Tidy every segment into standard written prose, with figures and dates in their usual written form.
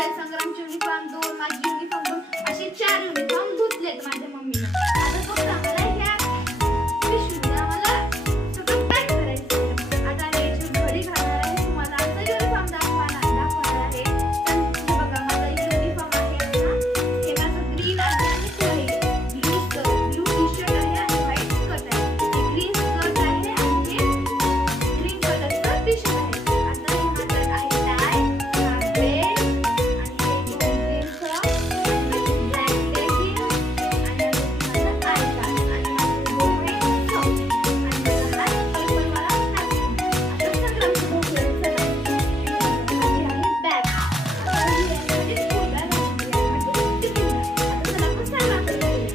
धुतले, संग्रामचे युनिफॉर्म 2, माझी युनिफॉर्म 2, असे 4 युनिफॉर्म धुतलेत माझ्या मम्मीने. आता फक्त आम्हाला ह्या पिशवीला आम्हाला सगळं पॅक करायचं. आता आम्ही याची घडी घालणार आहे. तुम्हाला आता युनिफॉर्म दाखवणार आहे. तर हे बघा माझा युनिफॉर्म आहे आता. हे माझं ग्रीन आहे आणि ब्लू टी शर्ट आहे आणि व्हाईट स्कर्ट आहे. हे ग्रीन स्कर्ट आहे आणि हे ग्रीन कलरचं टी शर्ट आहे. आता हे माझं आहे टाय, हा बेल्ट आणि हे दोन फ्रेंड्स आणि ब्लॅक लेगिंग आणि माझं आय कार्ड आणि माझं दोन व्हाईट सॉक्स आणि माझा हा पर्पलवाला नॅपकिन. आता संग्रामचं बघूया. चला हे आहे बॅग. आता ही आहे माझी स्कूल बॅग आणि ही आहे माझी टिफिन बॅग. आता चला आपण संग्रामचं बघूया.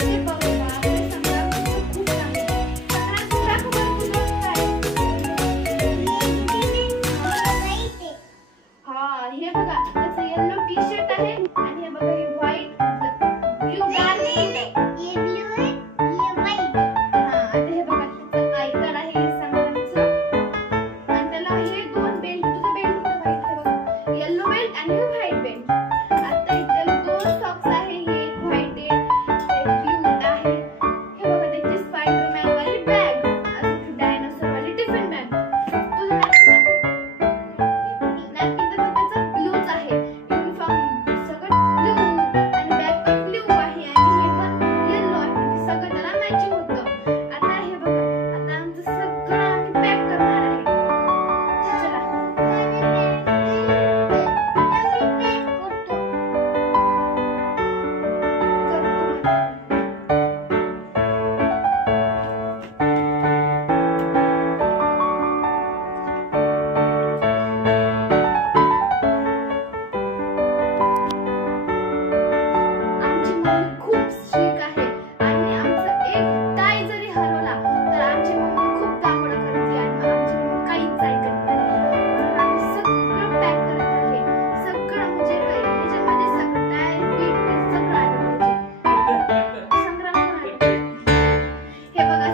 हे बघा आपले संग्रामचं खूप चांगलं आहे. संग्राम तुला खबर तुझं काय? हा हे बघा त्याचं येलो टी शर्ट आहे आणि हे बघा हे व्हाईट ब्लू गार्निंग. हा आता हे बघा त्याचं आय कार्ड आहे हे संग्रामचं आणि त्याला हे दोन बेल्ट. तुझं बेल्ट कुठं व्हाईट हे बघा येलो बेल्ट आणि हे व्हाईट बेल्ट. आता त्याला दोन सॉक्स आहे. हे एक व्हाईट आहे एक ब्लू आहे. हे बघा त्याची स्पायडरमॅन वाली बॅग आणि डायनोसॉर वाली टिफिन बॅग. तुझं नॅपकिन तर त्याचं ब्लूच आहे. युनिफॉर्म सगळं ब्लू आणि बॅग पण ब्लू आहे आणि हे पण येलो आहे. म्हणजे सगळं त्याला मॅचिंग होतं. आता हे बघा आता आमचं सगळं आम्ही पॅक करणार आहे. चला आमची मम्मी खूप स्ट्रिक्ट आहे आणि आमचा एक टाय जरी हरवला तर आमची मम्मी खूप दांगडं करते आणि आमची मम्मी काहीच ऐकत नाही. म्हणून आम्ही सगळं पॅक करत आहे. सगळं म्हणजे काय ह्याच्यामध्ये सगळं टाय बीट सगळं आलं पाहिजे. संग्राम पण आलं. हे बघा